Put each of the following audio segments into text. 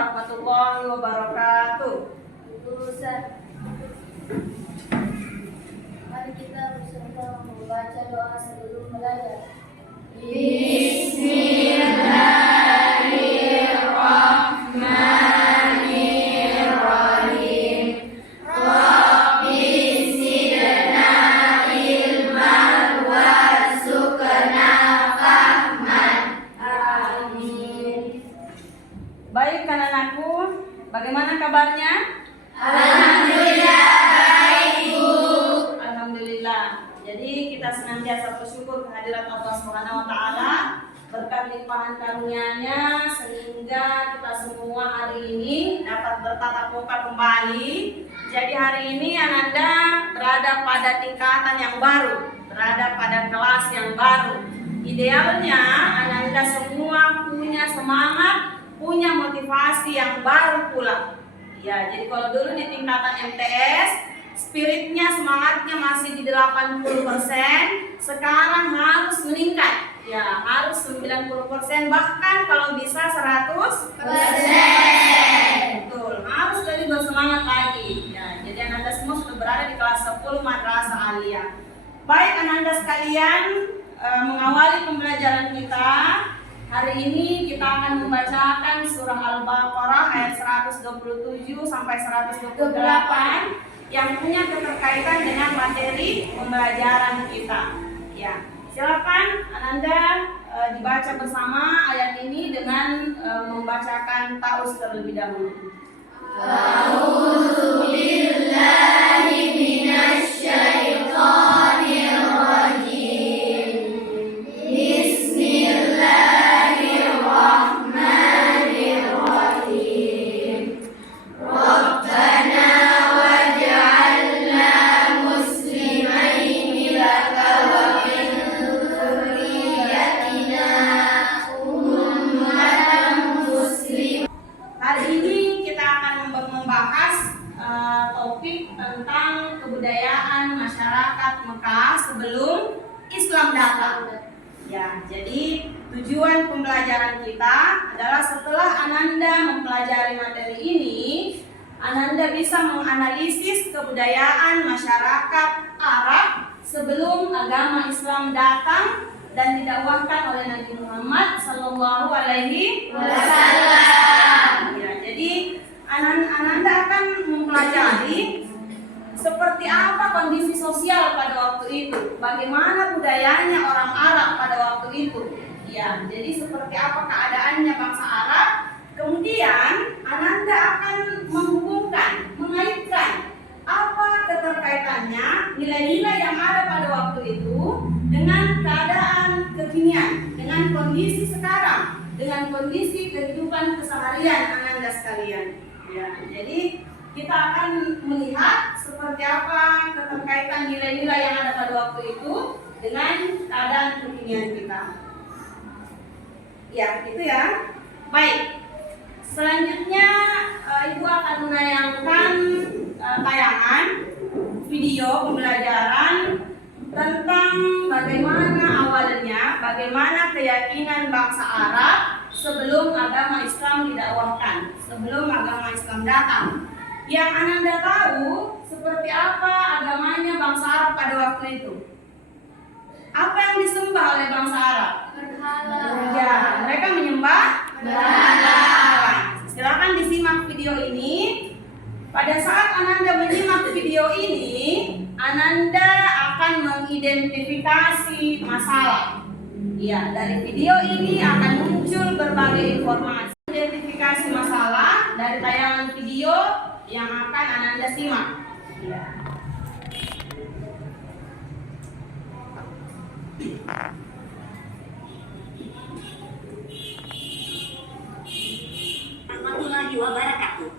warahmatullahi wabarakatuh. Ustaz, mari kita bersama membaca doa sebelum belajar. Bismillahirrahmanirrahim. Rabbi zidna ilman warzuqna fahman. Amin. Baik anak-anakku, bagaimana kabarnya? Alhamdulillah baik, Bu. Alhamdulillah. Jadi kita senantiasa bersyukur kehadirat Allah Subhanahu wa taala berkat limpahan karunia-Nya sehingga kita semua hari ini dapat bertatap muka kembali. Jadi hari ini Ananda berada pada tingkatan yang baru, berada pada kelas yang baru. Idealnya Ananda semua punya semangat, punya motivasi yang baru pula. Ya, jadi kalau dulu di tingkatan MTS, spiritnya, semangatnya masih di 80%, sekarang harus meningkat. Ya, harus 90%, bahkan kalau bisa 100%. Betul, harus lebih bersemangat lagi. Ya, jadi Ananda semua sudah berada di kelas 10 Madrasah Aliyah. Baik Ananda sekalian, mengawali pembelajaran kita. Hari ini kita akan membacakan surah Al-Baqarah ayat 127 sampai 128 yang punya keterkaitan dengan materi pembelajaran kita. Ya, silakan Ananda dibaca bersama ayat ini dengan membacakan ta'awudz terlebih dahulu. A'udzu billahi minasy syaithanir rajim. Bismillahirrahmanirrahim. Rabbana waj'alna muslimaini laka wa min dzurriyyatina ummatan muslimah. Hari ini kita akan membahas topik tentang kebudayaan masyarakat Mekah sebelum Islam datang. Ya, jadi tujuan pembelajaran kita adalah setelah Ananda mempelajari materi ini, Ananda bisa menganalisis kebudayaan masyarakat Arab sebelum agama Islam datang dan didakwahkan oleh Nabi Muhammad Sallallahu Alaihi Wasallam. Ya, jadi Ananda akan mempelajari seperti apa kondisi sosial pada waktu itu, bagaimana budayanya orang Arab pada waktu itu. Ya, jadi seperti apa keadaannya bangsa Arab. Kemudian Ananda akan menghubungkan, mengaitkan apa keterkaitannya nilai-nilai yang ada pada waktu itu dengan keadaan kekinian, dengan kondisi sekarang, dengan kondisi kehidupan keseharian Ananda sekalian. Ya, jadi kita akan melihat seperti apa keterkaitan nilai-nilai yang ada pada waktu itu dengan keadaan kekinian kita. Ya, gitu ya. Baik. Selanjutnya Ibu akan menayangkan tayangan video pembelajaran tentang bagaimana awalnya, bagaimana keyakinan bangsa Arab sebelum agama Islam didakwahkan, sebelum agama Islam datang. Yang Ananda tahu seperti apa agamanya bangsa Arab pada waktu itu. Apa yang disembah oleh bangsa Arab? Berhala. Ya, mereka menyembah berhala. Silakan disimak video ini. Pada saat Ananda menyimak video ini, Ananda akan mengidentifikasi masalah. Ya, dari video ini akan muncul berbagai informasi. Identifikasi masalah dari tayangan video yang akan Ananda simak. Ya. Warahmatullahi wabarakatuh.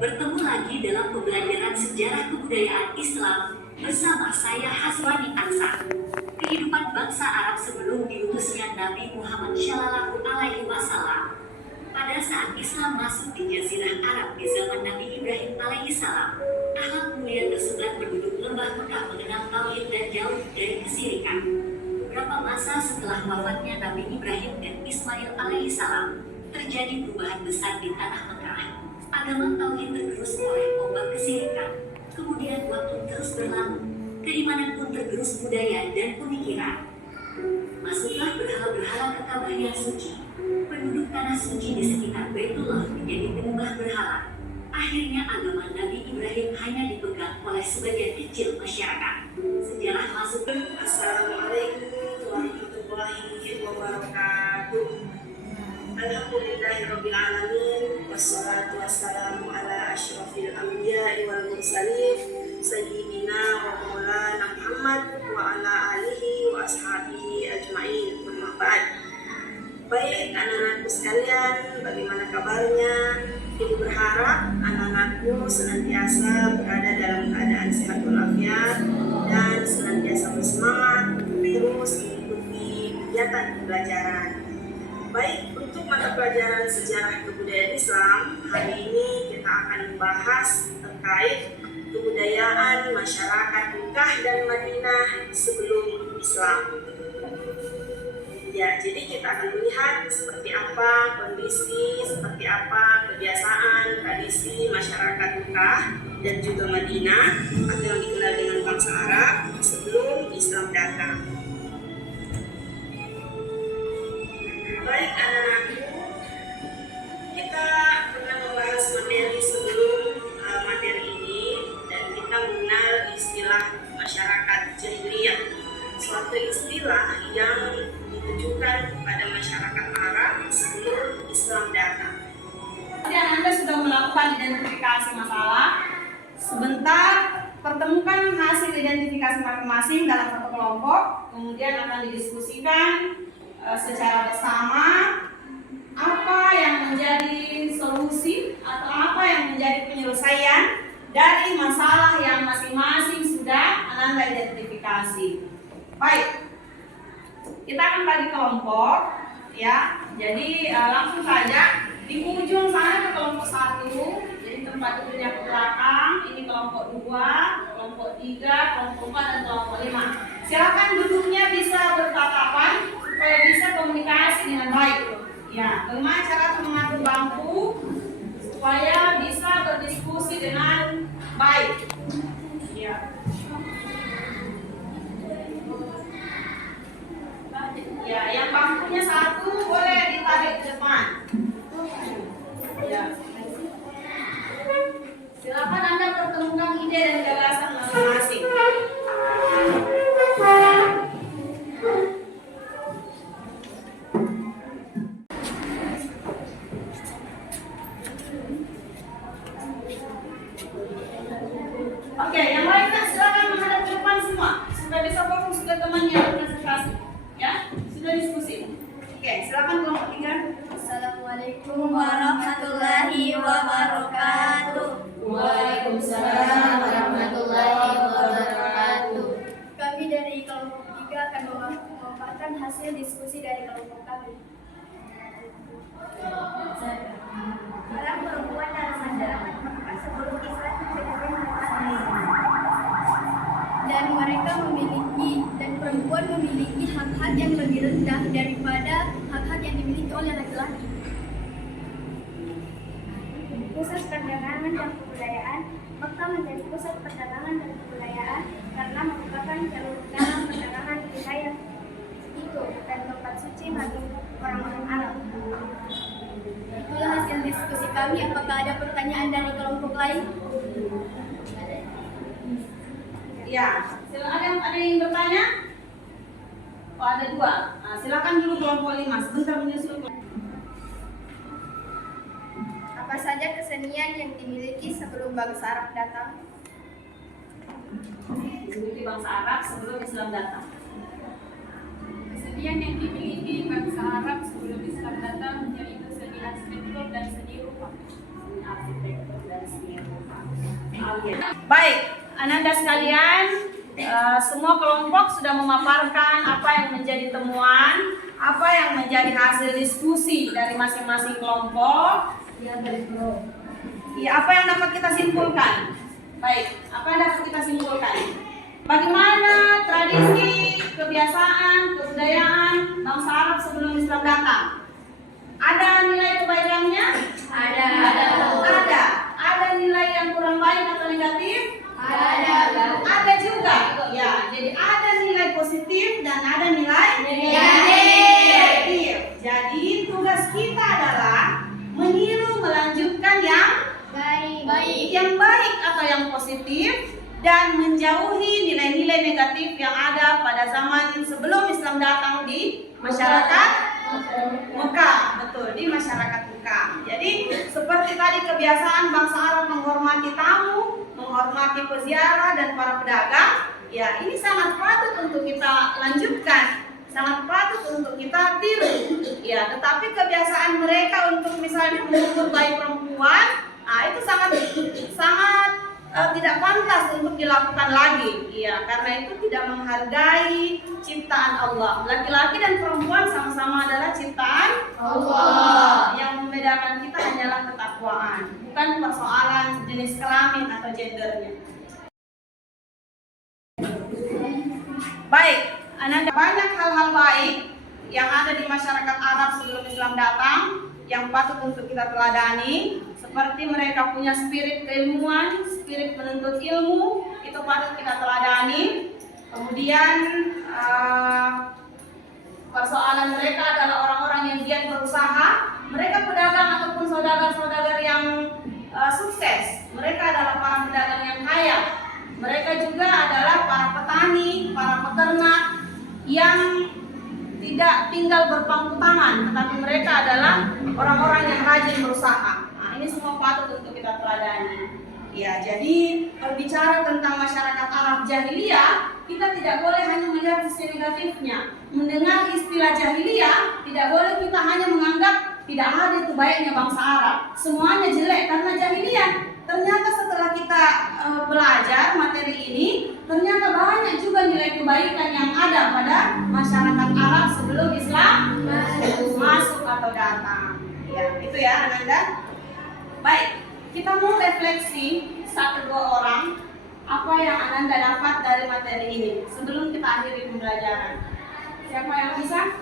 Bertemu lagi dalam pembelajaran sejarah kebudayaan Islam bersama saya Haswani Ansar. Kehidupan bangsa Arab sebelum diutusnya Nabi Muhammad Shallallahu Alaihi Wasallam. Pada saat Islam masuk di Jazirah Arab di zaman Nabi Ibrahim alaihissalam, akhlak mulia tersebar penduduk lembah Mekah mengenal tauhid dan jauh dari kesirikan. Beberapa masa setelah wafatnya Nabi Ibrahim dan Ismail alaihissalam, terjadi perubahan besar di tanah Mekah. Agama tauhid tergerus oleh ombak kesirikan. Kemudian waktu terus berlalu, keimanan pun tergerus budaya dan pemikiran. Masuklah berhala-berhala ke Ka'bah yang suci. Penduduk tanah suci di sekitar Baitullah menjadi penyembah berhala. Akhirnya agama Nabi Ibrahim hanya dipegang oleh sebagian kecil masyarakat. Sejarah masuk. Assalamualaikum warahmatullahi wabarakatuh. Alhamdulillahirabbil alamin wassalatu wassalamu ala asyrafil anbiya'i wal mursalin sayyidina wa maulana Muhammad wa ala alihi wa ashabihi ajmain. Amma ba'd. Baik anak-anakku sekalian, bagaimana kabarnya? Ibu berharap anak-anakku senantiasa berada dalam keadaan sehat walafiat dan senantiasa bersemangat terus mengikuti kegiatan pembelajaran. Baik, untuk mata pelajaran sejarah kebudayaan Islam, hari ini kita akan membahas terkait kebudayaan masyarakat Mekah dan Madinah sebelum Islam. Ya, jadi kita akan melihat seperti apa kondisi, seperti apa kebiasaan, tradisi masyarakat Mekah dan juga Madinah atau yang dikenal dengan bangsa Arab sebelum Islam datang. Baik anak-anakku, kita pernah membahas materi sebelum materi ini dan kita mengenal istilah masyarakat jahiliyah, suatu istilah yang ditujukan pada masyarakat Arab sebelum Islam datang. Dan Anda sudah melakukan identifikasi masalah. Sebentar, pertemukan hasil identifikasi masing-masing dalam satu kelompok, kemudian akan didiskusikan secara bersama apa yang menjadi solusi atau apa yang menjadi penyelesaian dari masalah yang masing-masing sudah Anda identifikasi. Baik, kita akan bagi kelompok, ya. Jadi langsung saja di ujung sana ke kelompok 1, jadi tempat duduknya ke belakang. Ini kelompok 2, kelompok 3, kelompok 4 dan kelompok 5. Silakan duduknya bisa bertatapan supaya bisa komunikasi dengan baik. Ya, bagaimana cara mengatur bangku supaya bisa berdiskusi dengan baik. Ya. Ya, yang bangkunya 1 boleh ditarik ke depan. Ya. Silakan Anda pertemukan ide dan gagasan masing-masing. Oke, yang lainnya silakan menghadap ke depan semua supaya bisa fokus ke temannya presentasi. Ya, sudah diskusi. Oke, silakan kelompok 3. Assalamualaikum warahmatullahi wabarakatuh. Waalaikumsalam warahmatullahi wabarakatuh. Kami dari kelompok 3 akan memaparkan hasil diskusi dari kelompok kami. Para perempuan dalam masyarakat Mekah sebelum Islam dan mereka perempuan memiliki hak-hak yang lebih rendah daripada hak-hak yang dimiliki oleh laki-laki. Pusat perdagangan dan kebudayaan, Mekah menjadi pusat perdagangan dan kebudayaan karena merupakan jalur dalam perdagangan wilayah itu dan tempat suci bagi orang-orang Arab. Itulah hasil diskusi kami. Apakah ada pertanyaan dari kelompok lain? Ya, silakan ada yang bertanya? Oh, ada 2. Nah, silakan dulu kelompok 5. Sebentar menyusul. Apa saja kesenian yang dimiliki sebelum bangsa Arab datang? Dimiliki bangsa Arab sebelum Islam datang. Kesenian yang dimiliki bangsa Arab sebelum Islam datang yaitu seni arsitektur dan seni rupa. Seni arsitektur dan seni rupa. Baik, Ananda sekalian, semua kelompok sudah memaparkan apa yang menjadi temuan, apa yang menjadi hasil diskusi dari masing-masing kelompok. Ya, apa yang dapat kita simpulkan? Baik, apa yang dapat kita simpulkan? Bagaimana tradisi, kebiasaan, kebudayaan bangsa Arab sebelum Islam datang? Ada nilai kebaikannya? Ada. Ada nilai yang kurang baik atau negatif? Ada juga. Ya, jadi ada nilai positif dan ada nilai negatif. Jadi tugas kita adalah meniru melanjutkan yang baik atau yang positif dan menjauhi nilai-nilai negatif yang ada pada zaman sebelum Islam datang di masyarakat Mekah. Betul, di masyarakat Mekah. Jadi seperti tadi kebiasaan bangsa Arab menghormati tamu, menghormati peziarah dan para pedagang, ya ini sangat patut untuk kita lanjutkan, sangat patut untuk kita tiru. Ya, tetapi kebiasaan mereka untuk misalnya mengukur bayi perempuan, itu sangat tidak pantas untuk dilakukan lagi. Ya, karena itu tidak menghargai ciptaan Allah. Laki-laki dan perempuan sama-sama adalah ciptaan Allah. Yang membedakan kita hanyalah ketakwaan, bukan persoalan jenis kelamin atau gendernya. Baik, Ananda, banyak hal-hal baik yang ada di masyarakat Arab sebelum Islam datang yang patut untuk kita teladani. Seperti mereka punya spirit keilmuan, spirit menuntut ilmu, itu patut kita teladani. Kemudian persoalan mereka adalah orang-orang yang giat berusaha. Mereka pedagang ataupun saudagar-saudagar yang sukses. Mereka adalah para pedagang yang kaya. Mereka juga adalah para petani, para peternak yang tidak tinggal berpangku tangan, tetapi mereka adalah orang-orang yang rajin berusaha. Ini semua patut untuk kita teladani. Ya, jadi berbicara tentang masyarakat Arab jahiliyah, kita tidak boleh hanya melihat sisi negatifnya. Mendengar istilah jahiliyah, tidak boleh kita hanya menganggap tidak ada itu baiknya bangsa Arab. Semuanya jelek karena jahiliyah. Ternyata setelah kita belajar materi ini, ternyata banyak juga nilai kebaikan yang ada pada masyarakat Arab sebelum Islam masuk atau datang. Ya, itu ya Ananda. Baik, kita mau refleksi satu dua orang apa yang Ananda dapat dari materi ini sebelum kita akhiri pembelajaran. Siapa yang bisa?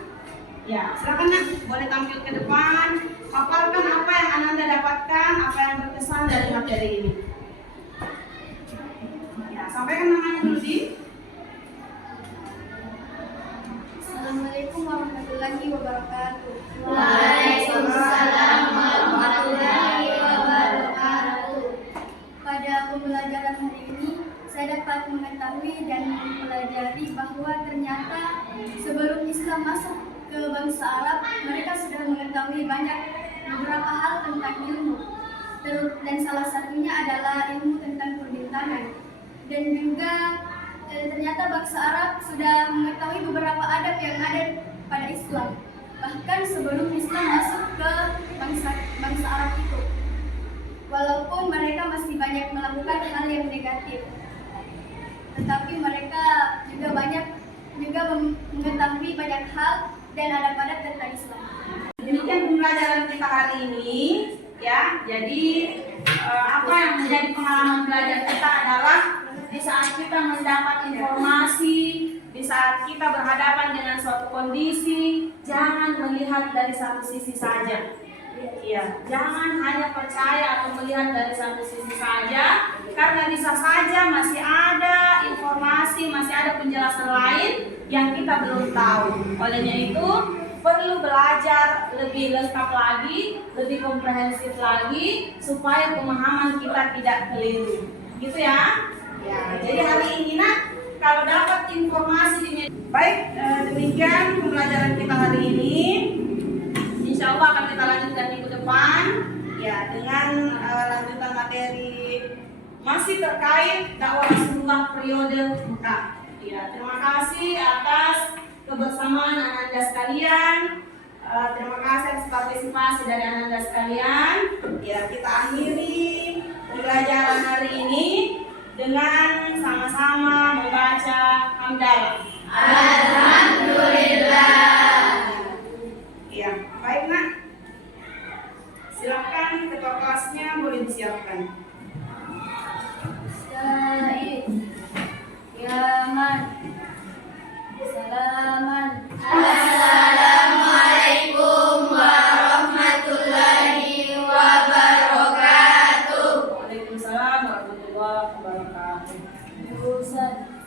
Ya, silakan Nak, boleh tampil ke depan. Paparkan apa yang Ananda dapatkan, apa yang berkesan dari materi ini. Ya, sampaikan namanya dulu di. Assalamualaikum warahmatullahi wabarakatuh. Waalaikumsalam warahmatullahi wabarakatuh. Pada pembelajaran hari ini, saya dapat mengetahui dan mempelajari bahwa ternyata sebelum Islam masuk ke bangsa Arab, mereka sudah mengetahui banyak beberapa hal tentang ilmu. Dan salah satunya adalah ilmu tentang perbintangan. Dan juga ternyata bangsa Arab sudah mengetahui beberapa adab yang ada pada Islam, bahkan sebelum Islam masuk ke bangsa Arab itu. Walaupun mereka masih banyak melakukan hal yang negatif, tetapi mereka juga mengetahui banyak hal dan adab-adab tentang Islam. Demikian pembelajaran kita hari ini, ya. Jadi apa yang menjadi pengalaman belajar kita adalah di saat kita mendapat informasi, di saat kita berhadapan dengan suatu kondisi, jangan melihat dari satu sisi saja. Ya, jangan hanya percaya atau melihat dari satu sisi saja, karena bisa saja masih ada informasi, masih ada penjelasan lain yang kita belum tahu. Olehnya itu perlu belajar lebih lengkap lagi, lebih komprehensif lagi, supaya pemahaman kita tidak keliru. Gitu ya. Ya, jadi hari ini Nak, kalau dapat informasi di media. Baik, demikian pembelajaran kita hari ini. Insya Allah akan kita lanjutkan minggu depan, ya, dengan lanjutan materi masih terkait dakwah Rasulullah periode Mekah. Ya, terima kasih atas kebersamaan Ananda sekalian. Terima kasih atas partisipasi dari Ananda sekalian. Ya, kita akhiri pembelajaran hari ini dengan sama-sama membaca hamdalah. Alhamdulillah. Ya, baik Nak. Silakan ketua kelasnya boleh disiapkan. Said, Yaman, Salaman. Assalamualaikum warahmatullahi azan.